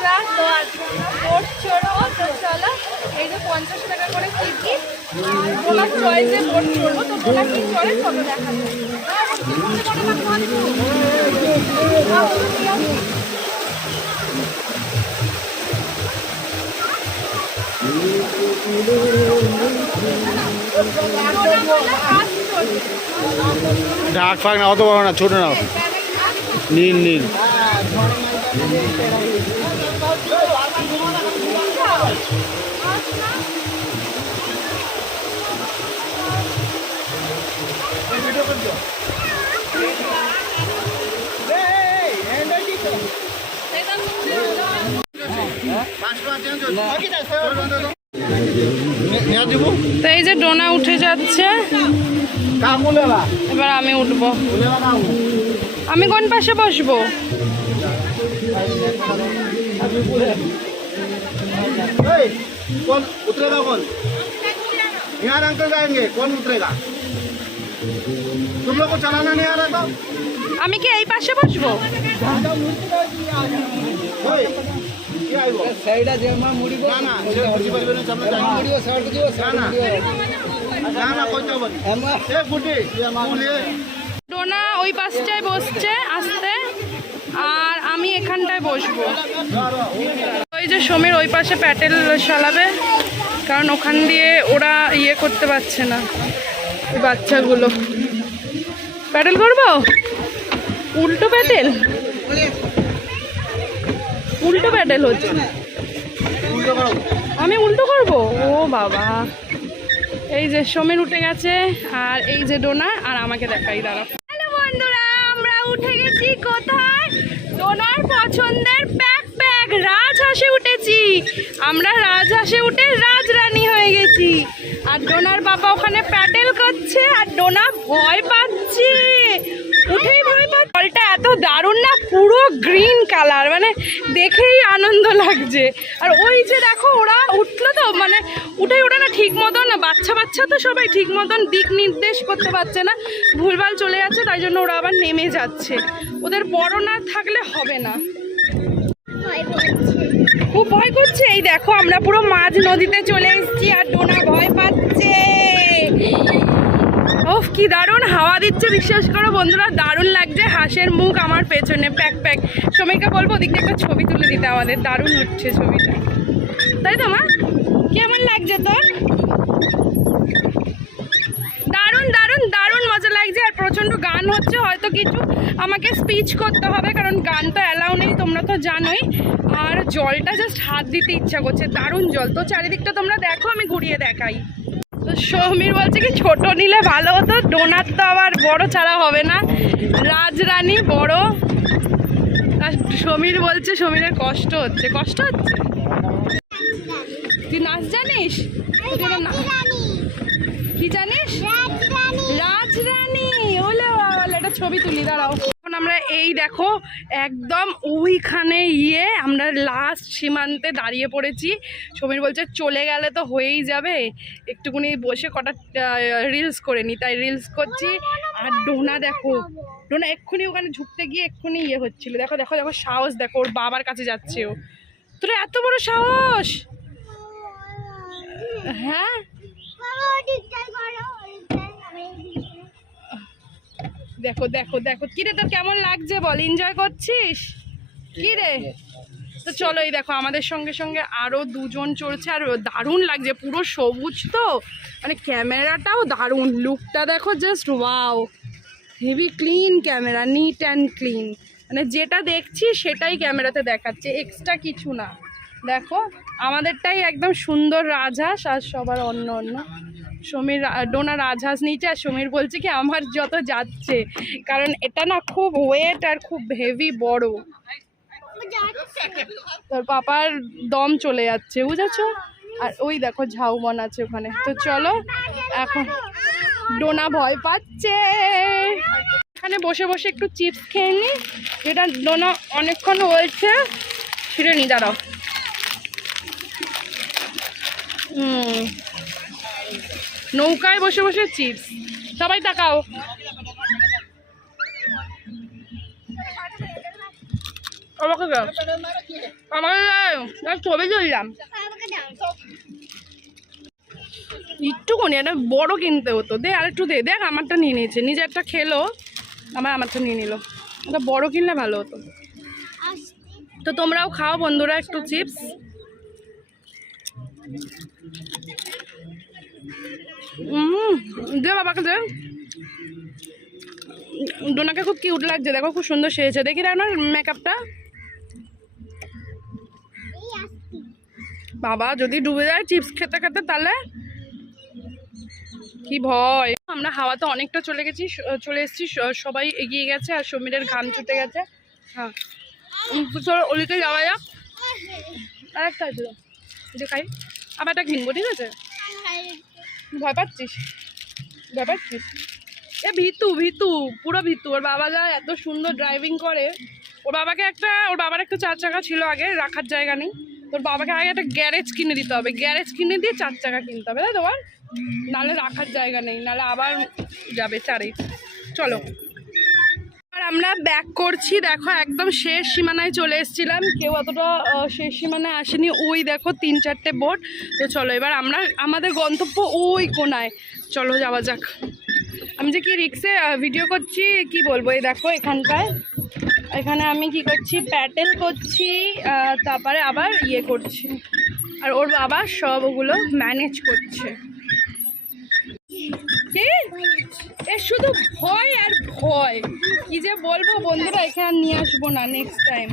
বন্ধুরা, তো আজকে আমরা বোট চড়বো। তো চলো, এই যে 50 টাকা করে টিকিট, আর ডোনার চয়েসে বোট চড়বো। তো ডোনা কি চড়ে চলো দেখা যায়। ঢাক ফাঁক না, অত বড় না, ছোট নাও, নীল নীল। তো এই যে ডোনা উঠে যাচ্ছে, এবার আমি উঠবো। আমি কোন পাশে বসবো? कौन उतरेगा? कौन यहाँ अंकल जाएंगे? कौन उतरेगा? तुम लोग को चलाना नहीं आ रहा तो আমি কি এই পাশে বসবো? ডোনা ওই পাশটায় বসছে আসতে, আর আমি এখানটায় বসবো। ওই যে সমীর ওই পাশে প্যাটেল চালাবে, কারণ ওখান দিয়ে ওরা ইয়ে করতে পারছে না, ওই বাচ্চাগুলো। প্যাটেল করবো? উল্টো প্যাটেল, উল্টো প্যাটেল হচ্ছে। আমি উল্টো করবো? ও বাবা, এই যে সমীর উঠে গেছে, আর এই যে ডোনা, আর আমাকে দেখাই দাঁড়া। হ্যালো বন্ধুরা, আমরা উঠে গেছি কোথায়? ডোনার পছন্দের ব্যাকপ্যাক রাজহাঁসে উঠেছি। আমরা রাজহাঁসে উঠে রাজরানী হয়ে গেছি, আর ডোনার বাবা ওখানে প্যাটেল করছে, আর ডোনা ভয় পাচ্ছে, উঠেই ভয় পাচ্ছে। জলটা এত দারুণ না, পুরো গ্রিন কালার, মানে দেখেই আনন্দ লাগছে। আর ওই যে দেখো ওরা উঠলো, তো মানে উঠেই ওঠে না ঠিক মতন, না বাচ্চা বাচ্চা তো সবাই ঠিক মতন দিক নির্দেশ করতে পারছে না, ভুলভাল চলে যাচ্ছে, তাই জন্য ওরা আবার নেমে যাচ্ছে। ওদের বড় না থাকলে হবে না। খুব ভয় করছে। এই দেখো আমরা পুরো মাঝ নদীতে চলে এসেছি, আর ডোনা ভয় পাচ্ছে। ওফ, কি দারুণ হাওয়া দিচ্ছে, বিশ্বাস করো বন্ধুরা, দারুণ লাগছে। হাঁসের মুখ আমার পেছনে, প্যাক প্যাক। সময়কে বলবো ওদিকে একটা ছবি তুলে দিতে আমাদের, দারুণ উঠছে ছবিটা, তাই তো মা? কেমন লাগছে তোর? দারুণ দারুণ দারুণ মজা লাগছে। আর প্রচণ্ড গান হচ্ছে, হয়তো কিছু আমাকে স্পিচ করতে হবে, কারণ গান তো অ্যালাউ নেই, তোমরা তো জানোই। আর জলটা জাস্ট হাত দিতে ইচ্ছা করছে, দারুণ জল। তো চারিদিকটা তোমরা দেখো, আমি ঘুরিয়ে দেখাই। তো সমীর বলছে কি ছোট নিলে ভালো হতো, ডোনার তো আবার বড় ছাড়া হবে না, রাজরানী বড়। আর সমীর বলছে সমীরের কষ্ট হচ্ছে। কষ্ট হচ্ছে? তুই নাচ জানিস? কি জানিস? রাজরানী। ওলে বাবা, একটা ছবি তুলি, দাঁড়াও। এখন আমরা এই দেখো একদম ওইখানে আমরা লাস্ট সীমান্তে দাঁড়িয়ে পড়েছি। সমীর বলছে চলে গেলে তো হয়েই যাবে, একটুখানি বসে কটা রিলস করে নি, তাই রিলস করছি। আর ডোনা দেখো, ডোনা এক্ষুনি ওখানে ঝুঁকতে গিয়ে এক্ষুনি হচ্ছিল। দেখো দেখো দেখো সাহস দেখো, ওর বাবার কাছে যাচ্ছে ও। তোর এত বড় সাহস? হ্যাঁ, দেখো দেখো দেখো। কিরে তোর কেমন লাগছে বল? এনজয় করছিস কিরে? তো চলো, এই দেখো আমাদের সঙ্গে সঙ্গে আরো দুজন চড়ছে, আর দারুণ লাগছে, পুরো সবুজ তো, মানে ক্যামেরাটাও দারুণ, লুকটা দেখো just wow, heavy clean camera, neat and clean, মানে যেটা দেখছি সেটাই ক্যামেরাতে দেখাচ্ছে, এক্সট্রা কিছু না। দেখো আমাদেরটাই একদম সুন্দর রাজহাঁস, আর সবার অন্য অন্য। সমীর ডোনা রাজহাঁস নিচে, আর সমীর বলছে কি আমার যত যাচ্ছে, কারণ এটা না খুব ওয়েট আর খুব হেভি বড়, তোর পাপার দম চলে যাচ্ছে, বুঝেছো? আর ওই দেখো ঝাউবন আছে ওখানে। তো চলো, এখন ডোনা ভয় পাচ্ছে। এখানে বসে বসে একটু চিপস খেয়ে নি, যেটা ডোনা অনেকক্ষণ বলছে, ছিঁড়ে নি, দাঁড়াও। নৌকায় বসে বসে চিপস, সবাই তাকাও। আমাকে দাও, আমাকে দাও, ছবি তুললাম একটুখানি, একটা বড় কিনতে হতো। দে আর একটু দে। দেখ আমারটা নিয়ে নিয়েছে, নিজে একটা খেলো, আমারটা নিয়ে নিল। একটা বড় কিনলে ভালো হতো। তো তোমরাও খাও বন্ধুরা একটু চিপস। দে বাবাকে দে। ডোনাকে খুব কিউট লাগছে, দেখো খুব সুন্দর সেজেছে। দেখি না মেকআপটা। বাবা যদি ডুবে যায় চিপস খেতে খেতে তাহলে কি ভয়। আমরা হাওয়াতে অনেকটা চলে এসেছি, সবাই এগিয়ে গেছে আর সমীরের ঘাম ছুটে গেছে। হ্যাঁ চলো ওলিতে যাওয়া যাক। আর একটা আছে দেখাই, আবার একটা কিনবো, ঠিক আছে? ভয় পাচ্ছিস? এ ভিতু পুরো ভিতু। ওর বাবা যা এত সুন্দর ড্রাইভিং করে। ওর বাবার একটা 4 চাকা ছিল আগে, রাখার জায়গা নেই। তোর বাবাকে আগে একটা গ্যারেজ কিনে দিতে হবে, গ্যারেজ কিনে দিয়ে 4 চাকা কিনতে হবে, তাই তোমার? নাহলে রাখার জায়গা নেই, নাহলে আবার যাবে চারে। চলো আর আমরা ব্যাক করছি। দেখো একদম শেষ সীমানায় চলে এসেছিলাম, কেউ অতটা শেষ সীমানায় আসেনি। ওই দেখো 3-4টে বোট। তো চলো এবার আমরা আমাদের গন্তব্য ওই কোনায়, চলো যাওয়া যাক। আমি যে কি রিক্সে ভিডিও করছি কি বলবো। এই দেখো এখানে আমি কি করছি, প্যাটেল করছি, তারপরে আবার ইয়ে করছি, আর ওর বাবা সব ওগুলো ম্যানেজ করছে। কি এর শুধু ভয় আর ভয়, কি যে বলবো বন্ধুরা। এখানে নিয়ে আসবো না নেক্সট টাইম।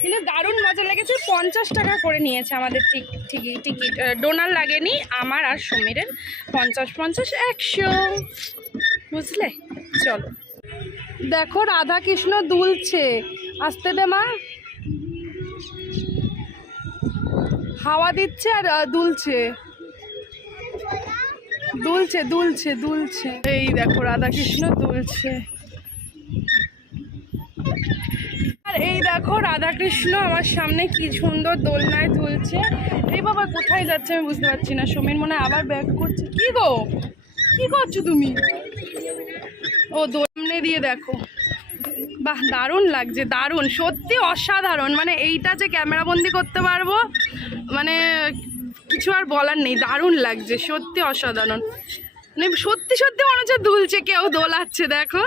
কিন্তু দারুণ মজা লেগেছে। 50 টাকা করে নিয়েছে আমাদের টিকিট। ডোনার লাগেনি, আমার আর সমীরের 50-50 100, বুঝলে? চলো দেখো রাধা কৃষ্ণ দুলছে। আসতে দে মা। হাওয়া দিচ্ছে আর দুলছে। এই দেখো রাধা কৃষ্ণ দুলছে। আর এই দেখো রাধা কৃষ্ণ আমার সামনে কি সুন্দর দোলনায় দুলছে। এই বাবা কোথায় যাচ্ছে আমি বুঝতে পারছি না। সমীর মনে আবার ব্যাক করছে। কি গো, কি করছো তুমি? ও দোলনে দিয়ে দেখো। বাহ দারুণ লাগছে, দারুণ সত্যি অসাধারণ। মানে এইটা যে ক্যামেরা বন্দি করতে পারবো, মানে কিছু আর বলার নেই। দারুণ লাগছে সত্যি, অসাধারণ। মানে সত্যি মনে হচ্ছে দুলছে, কেউ দোলাচ্ছে। দেখো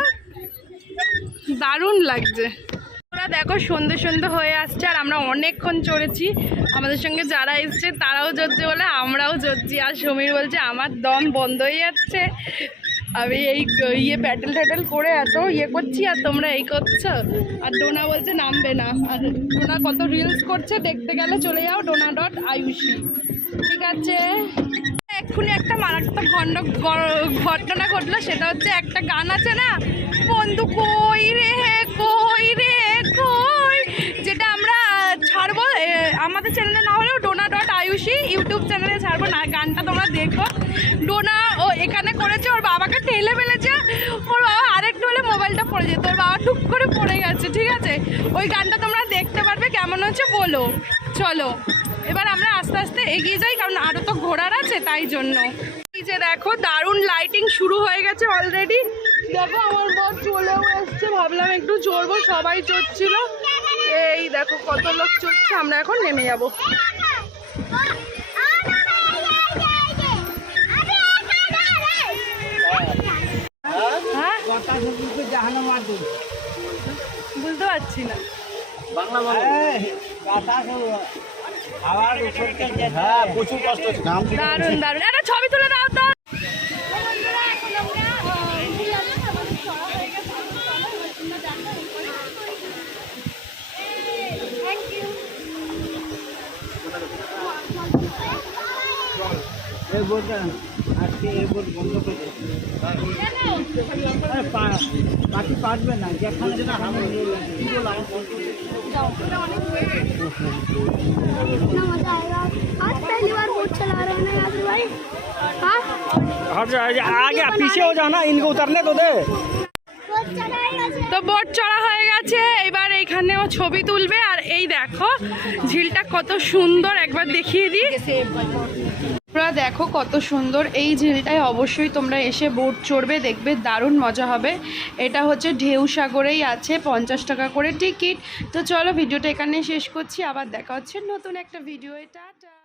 দারুণ লাগছে। ওরা দেখো সন্ধে হয়ে আসছে আর আমরা অনেকক্ষণ চড়েছি। আমাদের সঙ্গে যারা এসছে তারাও চড়ছে বলে আমরাও চড়ছি। আর সমীর বলছে আমার দম বন্ধ হয়ে যাচ্ছে, আমি এই প্যাটেল করে এত করছি আর তোমরা এই করছো। আর ডোনা বলছে নামবে না। আর ডোনা কত রিলস করছে, দেখতে গেলে চলে যাও Dona.Aayushi, ঠিক আছে? এক্ষুনি একটা মারাত্মক ঘটনা ঘটলো। সেটা হচ্ছে একটা গান আছে না, বন্ধু কই রে কই, যেটা আমরা ছাড়বো আমাদের চ্যানেলে না হলেও Dona.Aayushi ইউটিউব চ্যানেলে ছাড়বো না। গানটা তোমরা দেখো। ডোনা ও এখানে করেছে, ওর বাবাকে ঠেলে ফেলেছে। ওর বাবা আরেকটু হলে মোবাইলটা পড়ে যেত, ওর বাবা টুক করে পড়ে গেছে, ঠিক আছে? ওই গানটা তোমরা দেখতে পারবে, কেমন হচ্ছে বলো। চলো এবার আমরা আস্তে আস্তে এগিয়ে যাই, কারণ আরও তো ঘোরার আছে, তাই জন্য। এই যে দেখো দারুণ লাইটিং শুরু হয়ে গেছে অলরেডি। দেখো আমার বর চলেও এসছে, ভাবলাম একটু চড়বো, সবাই চড়ছিল। এই দেখো কত লোক চড়ছে। আমরা এখন নেমে যাব। বুঝতে পারছি না প্রচুর কষ্ট হচ্ছে। দারুণ একটা ছবি তুলে দাও তো। এই বোটটা আজকে এই বোট বন্ধ করে বাকি পারবে না, যেখানে आगे पीछे हो जाना, इनको उतरने तो दे। তো বোট চড়া হয়ে গেছে, এবার এইখানেও ছবি তুলবে। আর এই দেখো ঝিলটা কত সুন্দর, একবার দেখিয়ে দিই। তোমরা দেখো কত সুন্দর এই ঝিলটায়, অবশ্যই তোমরা এসে বোট চড়বে, দেখবে দারুণ মজা হবে। এটা হচ্ছে ঢেউ সাগরেই আছে, 50 টাকা করে টিকিট। তো চলো ভিডিওটা এখানে শেষ করছি, আবার দেখা হচ্ছে নতুন একটা ভিডিও। টাটা।